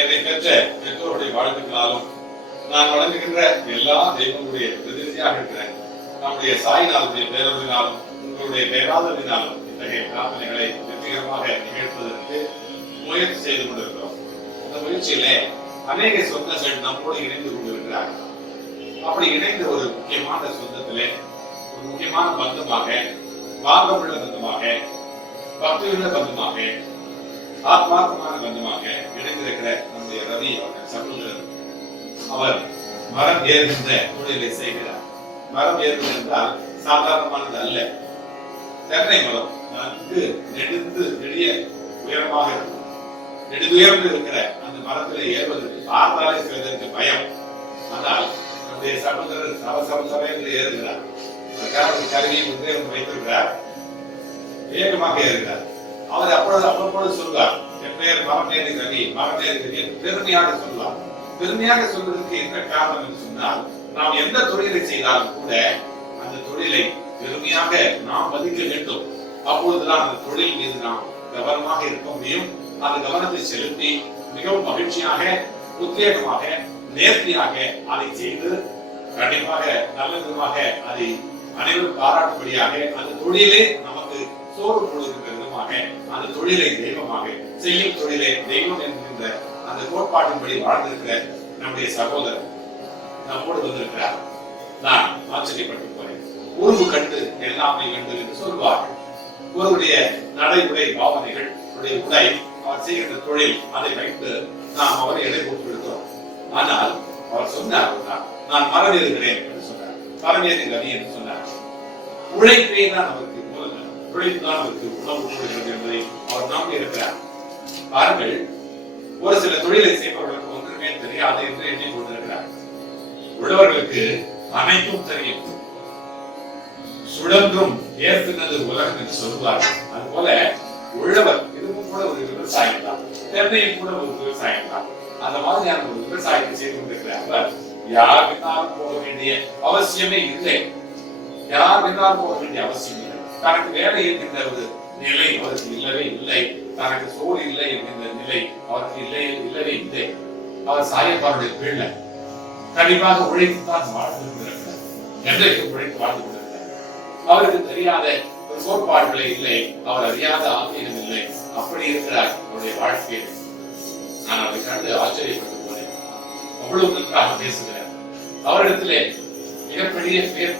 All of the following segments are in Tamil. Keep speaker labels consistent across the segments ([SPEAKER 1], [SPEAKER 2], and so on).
[SPEAKER 1] என்னை பெற்ற பெற்றோருடைய வாழ்த்துக்களாலும் நான் வழங்குகின்ற எல்லா தெய்வங்களுடைய பிரதிநிதியாக இருக்கிற நம்முடைய சாய்நாளுடைய பேரதினாலும் உங்களுடைய பேராதலினாலும் இத்தகைய பிரார்த்தனைகளை வெற்றிகரமாக நிகழ்த்துவதற்கு முயற்சி செய்து கொண்டிருக்கிறோம். அந்த முயற்சியிலே அநேக சொந்தங்கள் நம்மோடு இணைந்து கொண்டிருக்கிறார்கள். அப்படி இணைந்த ஒரு முக்கியமான சொந்தத்திலே ஒரு முக்கியமான பந்தமாக பாகமுள்ள பந்தமாக பக்தியுள்ள பந்தமாக ஆத்மார்த்தமான பந்தமாக இணைந்திருக்கிற நம்முடைய ரவி அவர்கள் சகோதரர். அவர் மரம் ஏறுகின்ற தொழிலை செய்கிறார். மரம் ஏறுவது என்றால் சாதாரணமானது அல்ல. தென்னை மரம் நன்கு நெடுந்து நெடிய உயரமாக இருக்கும். நெடுதுயர்ந்து இருக்கிற அந்த மரத்தில் ஏறுவதற்கு பார்த்தாலே சிலதற்கு பயம். ஆனால் நம்முடைய சகோதரர் சவ சவ சவ ஏறுகிறார். அதற்காக ஒரு கருவியை முன்னே வைத்திருக்கிறார். வேகமாக ஏறுகிறார். அவர் அப்பொழுது அவ்வப்பொழுது சொல்வார். என் பெயர் மரநேரி ரவி மரநேரி ரவி பெருமையாக சொல்வார். பெருமையாக சொல்வதற்கு என்ன காரணம் என்று சொன்னால் நாம் எந்த தொழிலை செய்தாலும் கூட அந்த தொழிலை பெருமையாக நாம் மதிக்க வேண்டும். அப்பொழுதுதான் அந்த தொழில் மீது நாம் கவனமாக இருக்க முடியும். அந்த கவனத்தை செலுத்தி மிகவும் மகிழ்ச்சியாக உத்வேகமாக நேர்த்தியாக அதை செய்து கண்டிப்பாக நல்ல விதமாக அதை அனைவரும் பாராட்டும்படியாக அந்த தொழிலே நமக்கு சோறு கொடுக்கின்ற தெய்வமாக அந்த தொழிலை தெய்வமாக செய்யும் தொழிலை தெய்வம் என்கின்ற அந்த கோட்பாட்டின்படி வாழ்ந்திருக்கிற நம்முடைய சகோதரர் நம்மோடு வந்திருக்கிறார். நான் ஆச்சரியப்பட்டு போறேன். உருவு கண்டு எல்லாமே கண்டு என்று சொல்வார்கள். ஒருவருடைய நடை உடை பாவனைகள் உடை அவர் செய்கின்ற தொழில் அதை வைத்து நாம் அவரை எடை போட்டுவிடுகிறோம் ஆனால் அவர் சொன்னார் நான் மரவேறுகிறேன் என்று சொன்னார். மரவேறு கவி என்று சொன்னார். உழைப்பே தான் அவர் மூலதனம் அவருக்கு உணவு கொடுக்கிறது என்பதை அவர் நம்பி இருக்கிறார் பாருங்கள் ஒரு சில தொழிலை செய்பவர்களுக்கு ஒன்றுமே தெரியாது என்று எண்ணி கொண்டிருக்கிறார். உள்ளவர்களுக்கு அனைத்தும் தெரியும். சுழன்றும் ஏற்பினது உலகம் என்று அது போல உள்ளவர் இதுவும் கூட ஒரு விவசாயம் தான் தென்னையும் கூட ஒரு விவசாயம் தான் அந்த மாதிரியான ஒரு விவசாயத்தை செய்து கொண்டிருக்கிறார். அவர் யார் பின்னாலும் போக வேண்டிய அவசியமே இல்லை. யார் பின்னாலும் போக வேண்டிய அவசியம் இல்லை தனக்கு வேலை இருக்கின்ற ஒரு நிலை அவருக்கு இல்லவே இல்லை. தனக்கு சோறு இல்லை என்கின்ற நிலை அவருக்கு இல்லை இல்லவே இல்லை. அவர் சாயப்பாருடைய பிள்ளை. கண்டிப்பாக உழைத்து தான் வாழ்ந்து என்றைக்கு உழைத்து வாழ்ந்து கொண்டிருக்கிறார். அவருக்கு தெரியாத ஒரு கோட்பாடுகளே இல்லை. அவர் அறியாத ஆன்மீகம் இல்லை. அப்படி இருக்கிறார் அவருடைய வாழ்க்கையில். நான் அதை கண்டு ஆச்சரியப்பட்டு போனேன். அவ்வளவு நன்றாக பேசுகிறார். அவரிடத்திலே மிகப்பெரிய பேர்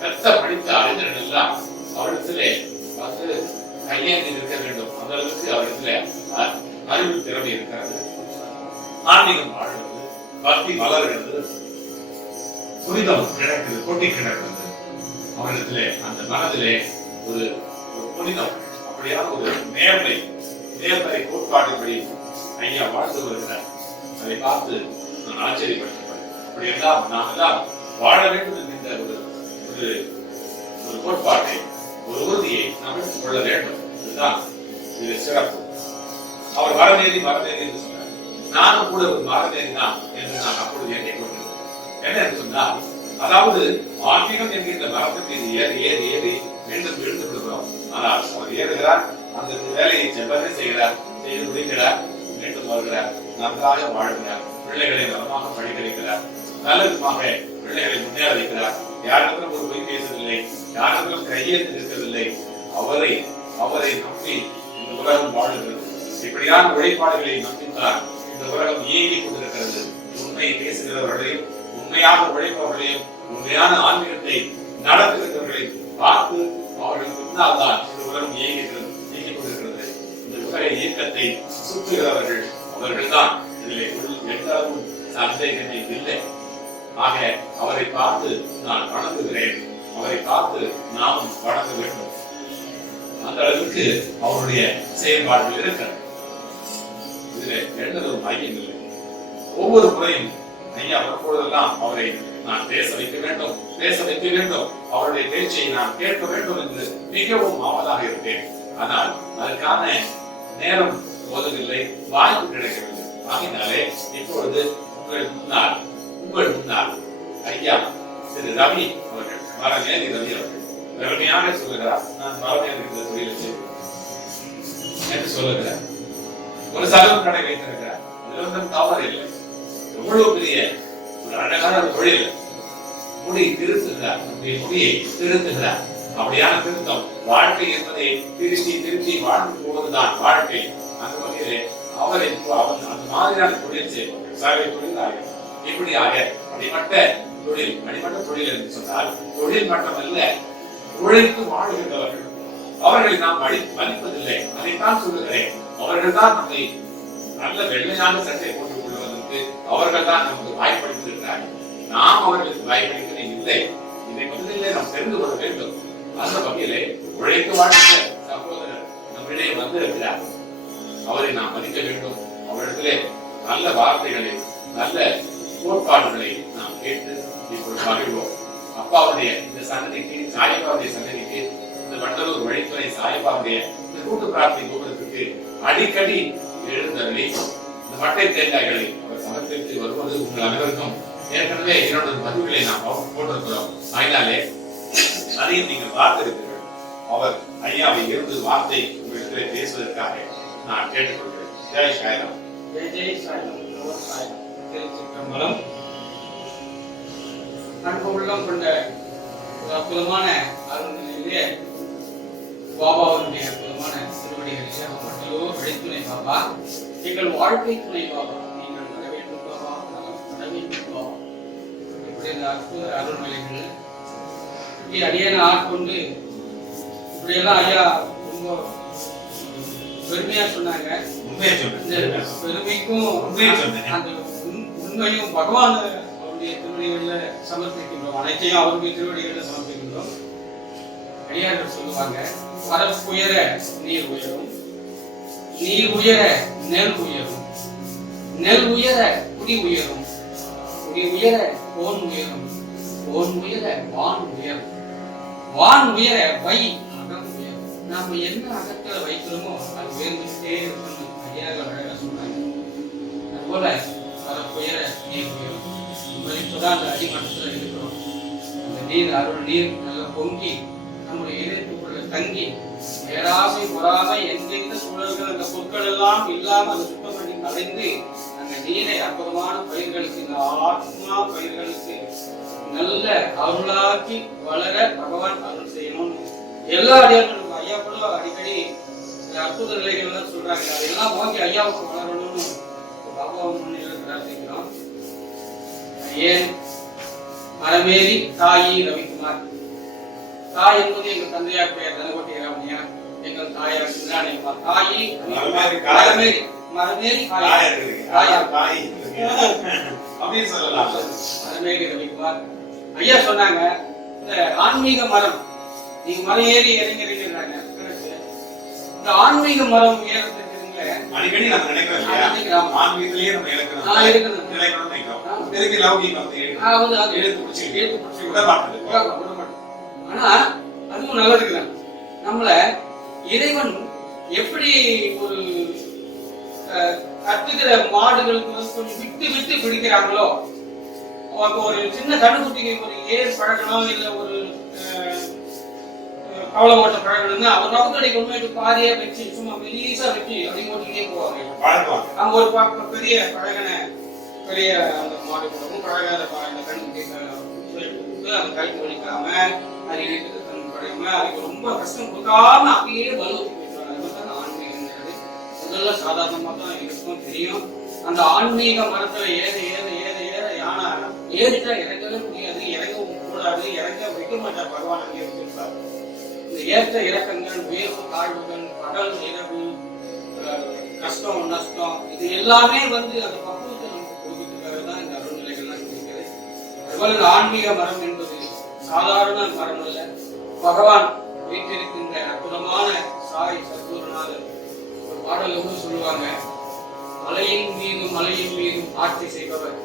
[SPEAKER 1] பெத்த படித்த அறிஞர்கள் எல்லாம் அவரிடத்திலே வந்து கையேந்தி இருக்க வேண்டும். அந்த அளவுக்கு அவரிடத்துல அறிவு திறமை இருக்கிறது. ஆன்மீகம் வாழ்வது பக்தி வளர்கிறது. புனிதம் கிடக்குது கொட்டி கிடக்கிறது அவரிடத்திலே அந்த மனதிலே ஒரு புனிதம் அப்படியான ஒரு நேர்மை நேர்மறை கோட்பாடுபடி ஐயா வாழ்ந்து வருகிறார். அதை பார்த்து நான் ஆச்சரியப்படுத்தப்படுகிறேன் அப்படியெல்லாம் நாம் எல்லாம் வாழ வேண்டும் என்கின்ற ஒரு ஒரு ஒரு கோட்பாட்டை ஒரு உறுதியை நாம் எடுத்துக் கொள்ள வேண்டும். இதுதான் இது சிறப்பு. அவர் மரநேரி மரநேரி என்று சொன்னார். நானும் கூட ஒரு மரநேரி தான் என்று நான் அப்பொழுது எண்ணிக்கொண்டேன் என்ன என்று சொன்னால் அதாவது ஆன்மீகம் என்கின்ற மரத்தின் மீது ஏறி ஏறி ஏறி மீண்டும் விழுந்து விடுகிறோம். ஆனால் அவர் ஏறுகிறார் அந்த வேலையை செவ்வனே செய்கிறார் செய்து முடிக்கிறார் மீண்டும் வருகிறார் நன்றாக வாழ்கிறார் பிள்ளைகளை நலமாக படிக்க கிடைக்கிறார் நல்ல விதமாக பிள்ளைகளை முன்னேற வைக்கிறார் யாரிடத்திலும் ஒரு பொய் பேசவில்லை யாரிடத்திலும் கையெழுத்து நிற்கவில்லை. அவரை அவரை நம்பி இந்த உலகம் வாழுகிறது. இப்படியான உழைப்பாடுகளை நம்பித்தான் இந்த உலகம் இயங்கிக் கொண்டிருக்கிறது. உண்மை பேசுகிறவர்களையும் உண்மையாக உழைப்பவர்களையும் உண்மையான ஆன்மீகத்தை நடத்துகிறவர்களையும் பார்த்து அவர்களுக்கு முன்னால் தான் இந்த உலகம் இயங்குகிறது இயங்கிக் கொண்டிருக்கிறது. இந்த உலக இயக்கத்தை சுற்றுகிறவர்கள் அவர்கள்தான். இதில் எந்த அளவும் சந்தேகமே இல்லை. ஆக அவரை பார்த்து நான் வணங்குகிறேன். அவரை பார்த்து நாமும் வணங்க வேண்டும். அந்த அளவுக்கு அவருடைய செயல்பாடுகள் இருக்கிறது இதுல எந்த ஒரு மையம் இல்லை ஒவ்வொரு முறையும் ஐயா வரும்பொழுதெல்லாம் அவரை நான் பேச வைக்க வேண்டும் பேச வைக்க வேண்டும். அவருடைய பேச்சை நான் கேட்க வேண்டும் என்று மிகவும் ஆவலாக இருப்பேன் ஆனால் அதற்கான நேரம் போதவில்லை வாய்ப்பு கிடைக்கவில்லை. ஆகினாலே இப்பொழுது உங்கள் முன்னால் உங்கள் முன்னால் ஐயா திரு ரவி அவர்கள். மரநேரி ரவி அவர்கள். பெருமையாக சொல்லுகிறார் நான் மரநேரி இந்த தொழில் செய்கிறேன் என்று சொல்லுகிறார் ஒரு சலவு கடை வைத்திருக்கிறார் அதில் வந்து தவறு இல்லை. எவ்வளவு பெரிய ஒரு அழகான தொழில். முடி திருத்துகிறார் நம்முடைய முடியை திருத்துகிறார் அப்படியான திருத்தம். வாழ்க்கை என்பதை திருச்சி திருச்சி வாழ்ந்து போவதுதான் வாழ்க்கை. அந்த வகையிலே அவர் இப்போ அவன் அந்த மாதிரியான தொழில் செய்வார் விவசாய தொழிலாக எப்படியாக அடிமட்ட தொழில் அடிமட்ட தொழில் என்று சொன்னால் தொழில் மட்டுமல்ல உழைத்து வாழ்கின்றவர்கள். அவர்களை நாம் மதி மதிப்பதில்லை. அதைத்தான் சொல்லுகிறேன். அவர்கள் தான் நம்மை நல்ல வெள்ளையான சட்டை போட்டுக் கொள்வதற்கு அவர்கள் தான் நமக்கு வாய்ப்படுத்தியிருக்கிறார்கள் நாம் அவர்களுக்கு வாய்ப்பளிப்பதே இல்லை. இதை முதலிலே நாம் தெரிந்து கொள்ள வேண்டும். அந்த வகையிலே உழைத்து வாழ்ந்த சகோதரர் நம்மிடையே வந்திருக்கிறார். அவரை நாம் மதிக்க வேண்டும். அவரிடத்திலே நல்ல வார்த்தைகளை நல்ல கோட்பாடுகளை நாம் கேட்டு இப்பொழுது மகிழ்வோம் அப்பாவுடைய இந்த சன்னதிக்கு சாயப்பாவுடைய சன்னதிக்கு இந்த வண்டலூர் வழித்துறை சாயப்பாவுடைய இந்த கூட்டு பிரார்த்தனை கூட்டத்திற்கு அடிக்கடி எழுந்தருளி இந்த மட்டை தேங்காய்களை அவர் சமர்ப்பித்து வருவது உங்கள் அனைவருக்கும் ஏற்கனவே என்னோட பதிவுகளை நாம் போட்டிருக்கிறோம். அதனாலே அதையும் நீங்கள் பார்த்திருக்கிறீர்கள். அவர் ஐயாவை இருந்து வார்த்தை உங்களுக்கு பேசுவதற்காக நான் கேட்டுக்கொள்கிறேன். ஜெய் சாய்ராம்.
[SPEAKER 2] ஜெய் ஜெய் சாய்ராம். நமோ சாய்ராம். திருச்சிற்றம்பலம் அன்பு உள்ளம் கொண்ட ஒரு அற்புதமான அருள்நிலையிலே பாபாவுடைய அற்புதமான திருவடிகளிலே மக்களோ வழித்துணை பாபா. எங்கள் வாழ்க்கை துணை பாபா. நீங்கள் வர வேண்டும் பாபா வர வேண்டும் பாபா. இப்படி இந்த அற்புத அருள்நிலைகள் இப்படி அடியேன ஆட்கொண்டு இப்படியெல்லாம் ஐயா ரொம்ப பெருமையா சொன்னாங்க. பெருமைக்கும். அந்த உங்களையும் உண்மையும் பகவான் அவருடைய திருவடிகளில் சமர்ப்பிக்கின்றோம். அனைத்தையும் அவருடைய திருவடிகளில் சமர்ப்பிக்கின்றோம். அடியார்கள் சொல்லுவாங்க பரப்புயர நீர் உயரும் நீர் உயர நெல் உயரும் நெல் உயர குடி உயரும் குடி உயர போன் உயரும் போன் உயர வான் உயரும் வான் உயர வை அகம் உயரும். நாம என்ன அகத்தில் வைக்கிறோமோ நீர் நல்ல பொங்கி நம்முடைய இதயத்துக்குள்ள தங்கி பேராசை பொறாமை எந்தெந்த சூழல்கள் அந்த பொருட்கள் எல்லாம் இல்லாம அதை சுத்தம் பண்ணி கலைந்து அந்த நீரை அற்புதமான பயிர்களுக்கு இந்த ஆத்மா பயிர்களுக்கு நல்ல அருளாக்கி வளர பகவான் அருள் செய்யணும். எல்லா அடியார்களுக்கும் ஐயா கூட அடிக்கடி இந்த அற்புத நிலைகள் எல்லாம் சொல்றாங்க. அதெல்லாம் நோக்கி ஐயாவுக்கு வளரணும்னு பாபாவும் முன்னிலையில் பிரார்த்திக்கிறோம். ஏன்? மரமேறி தாயி ரவிக்குமார் தாய் என்பது எங்கள் தந்தையார் பெயர் தனகோட்டை ராமணியா எங்கள் தாயார் சிந்தானியம்மா தாயி
[SPEAKER 1] மரமேறி.
[SPEAKER 2] மரமேறி
[SPEAKER 1] தாய். அப்படின்னு சொல்லலாம்
[SPEAKER 2] மரமேறி ரவிக்குமார் ஐயா சொன்னாங்க இந்த ஆன்மீக மரம் நீங்க மரம் ஏறி இறங்கிறீங்கிறாங்க இந்த ஆன்மீக மரம் ஏறதுக்குங்களே
[SPEAKER 1] அடிக்கடி நம்ம நினைக்கிறோம்?
[SPEAKER 2] நினைக்கிறோம்.
[SPEAKER 1] ஆன்மீகத்திலேயே நம்ம. இழக்கணும்னு நினைக்கிறோம். லௌகீகம் வந்து இழக்கணும்.
[SPEAKER 2] நான் வந்து அது
[SPEAKER 1] இழுத்து பிடிச்சு
[SPEAKER 2] இழுத்து பிடிச்சு
[SPEAKER 1] விட.
[SPEAKER 2] விட. ஆனா அதுவும் நல்லதுக்குதான் நம்மள இறைவன் எப்படி ஒரு கத்துக்கிற மாடுகளுக்கு விட்டு விட்டு பிடிக்கிறாங்களோ அப்போ ஒரு சின்ன கண்ணுக்குட்டிக்கு ஒரு ஏர் பழகணும் இல்ல ஒரு கவலை ஓட்ட பழகணும்னா அவர் நோக்கத்தடி கொண்டு போயிட்டு பாதியா வச்சு சும்மா மெலீசா வச்சு அப்படி ஓட்டிக்கிட்டே போவாங்க. அங்க ஒரு பெரிய பழகன பெரிய அந்த மாடி கூடவும் பழகாத பா- அந்த கண்ணுக்குட்டி விட்டு அந்த கைக்கு வலிக்காம அது தன் பழையாம அதுக்கு ரொம்ப கஷ்டம் கொடுக்காம அப்படியே வலுவூட்டி போயிட்டு ஆன்மீகங்கிறது முதல்ல சாதாரணமா தான் இருக்கும் தெரியும். அந்த ஆன்மீக மரத்துல ஏற ஏற ஏற ஏற யானை ஏறிட்டா இறங்கவே முடியாது. இறங்கவும் கூடாது. இறங்க வைக்க மாட்டார். பகவான் அங்கே வச்சிருப்பார். இந்த ஏற்ற இறக்கங்கள் வேர்வு தாழ்வுகள் கடல் இரவு அஹ், கஷ்டம் நஷ்டம் இது எல்லாமே வந்து அந்த அதுபோல ஆன்மீக மரம் என்பது சாதாரண மரம் அல்ல. பகவான் வைத்திருக்கின்ற அற்புதமான சாய் சத்குருநாதன் ஒரு பாடல் வந்து சொல்லுவாங்க மலையின் மீதும் மலையின் மீதும் ஆட்சி செய்பவர்.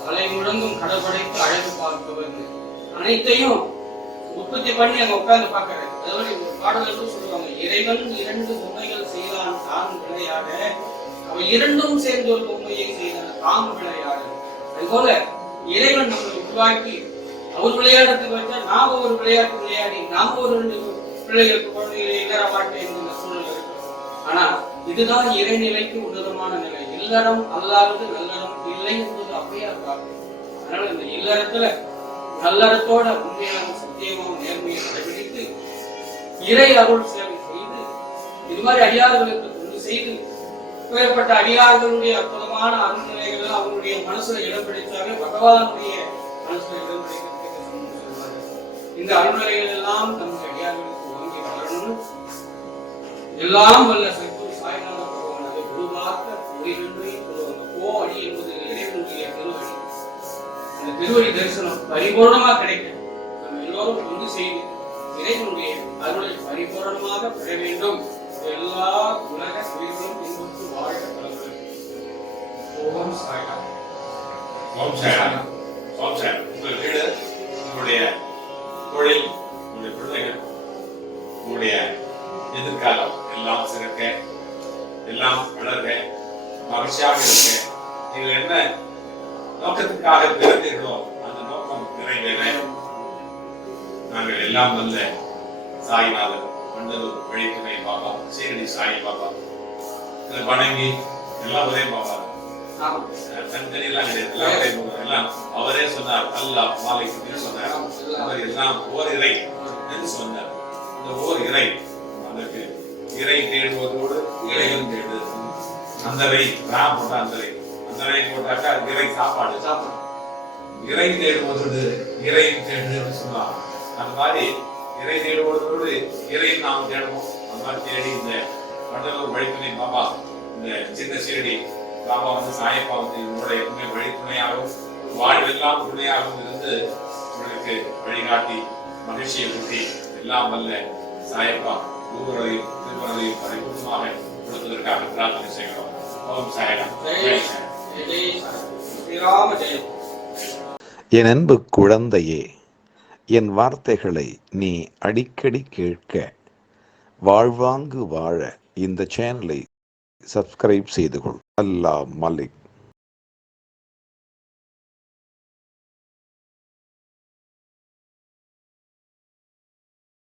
[SPEAKER 2] மலை முழங்கும் கடற்படைத்து அழகு பார்ப்பவர் அனைத்தையும் உற்பத்தி பண்ணி அங்க உட்கார்ந்து பாக்குறேன் அதோட ஒரு பாடல்கள் சொல்லுவாங்க இறைவன் இரண்டு பொம்மைகள் செய்தான் தான் விளையாட அவன் இரண்டும் சேர்ந்து ஒரு பொம்மையை செய்தான் தாம் விளையாட. அதுபோல இறைவன் நம்ம உருவாக்கி அவர் விளையாடுறதுக்கு வச்சா நாம ஒரு விளையாட்டு விளையாடி நாம ஒரு ரெண்டு பிள்ளைகளுக்கு குழந்தைகளை இல்லற மாட்டேன் என்கிற சூழல் ஆனா இதுதான் இறைநிலைக்கு உன்னதமான நிலை. இல்லறம் அல்லாதது நல்லறம் இல்லை என்பது அப்படியா வாக்கு அதனால இந்த இல்லறத்துல நல்லறத்தோட உண்மையான சத்தியமும் நேர்மையை கடைபிடித்து இறை அருள் சேவை செய்து இது மாதிரி அடியார்களுக்கு தொண்டு செய்து இப்பேற்பட்ட அடியார்களுடைய அற்புதமான அருள்நிலைகள் அவங்களுடைய மனசுல இடம் பிடித்தாலே பகவானுடைய இந்த அருள்நிலைகள் எல்லாம் நம்முடைய அடியார்களுக்கு வாங்கி வளரணும். எல்லாம் வல்ல சத்குரு சாய்நாத பகவான் அதை குருவாக்க உயிரின்றி சொல்லுவாங்க கோ அடி என்பது இறைவனுடைய திருவழி அந்த திருவழி தரிசனம் பரிபூர்ணமாக கிடைக்க நம்ம எல்லோரும் ஒன்று செய்து இறைவனுடைய அருளை பரிபூர்ணமாக பெற வேண்டும். எல்லா உலக உயிர்களும் இன்புற்று வாழ பலர்கள் ஓம் சாய்நாத்
[SPEAKER 1] ஓம் சாய்ராம். ஓம் உங்கள் வீடு உங்களுடைய தொழில் உங்களுடைய பிள்ளைகள் உங்களுடைய எதிர்காலம் எல்லாம் சிறக்க எல்லாம் வளர்க மகிழ்ச்சியாக இருக்க. நீங்கள் என்ன நோக்கத்துக்காக பிறந்தீர்களோ அந்த நோக்கம் நிறைவேற. நாங்கள் எல்லாம் வல்ல சாய்நாதர் மண்டலூர் வழித்துணை பாபா சீரடி சாய் பாபா. இதை வணங்கி எல்லாம் ஒரே பாபா.
[SPEAKER 2] ஆமாம்
[SPEAKER 1] கிடையாது எல்லாம் எல்லாம் அவரே சொன்னார் அல்லாஹ் சொன்னார் அவர் எல்லாம் ஓர் இறை என்று சொன்னார் இந்த ஓர் இறை அதற்கு இறை தேடுவதோடு இறையும் தேடு அந்தரை ராம் போட்டா அந்தரை அந்தரை போட்டாக்கா இறை சாப்பாடு
[SPEAKER 2] சாப்பிடும்
[SPEAKER 1] இறை தேடுவதோடு இறையும் தேடு சொன்னார் அந்த மாதிரி இறை தேடுவதோடு இறையும் நாம் தேடுவோம். அந்த மாதிரி தேடி இந்த வண்டலூர் வழித்துணை பாபா இந்த சின்ன சீரடி பாபா வந்து சாயப்பா வந்து இவங்களோட எப்பவுமே வழித்துணையாகவும் வாழ்வெல்லாம் துணையாகவும் இருந்து உங்களுக்கு வழிகாட்டி மகிழ்ச்சியை ஊட்டி எல்லாம் வல்ல சாயப்பா குருவரையும் திருவரையும் பரிபூர்ணமாக கொடுப்பதற்காக பிரார்த்தனை செய்கிறோம். ஓம் சாய்ராம்.
[SPEAKER 3] என் அன்பு குழந்தையே என் வார்த்தைகளை நீ அடிக்கடி கேட்க வாழ்வாங்கு வாழ இந்த சேனலை சப்ஸ்கிரைப் செய்து கொள் அல்லாஹ் மலிக்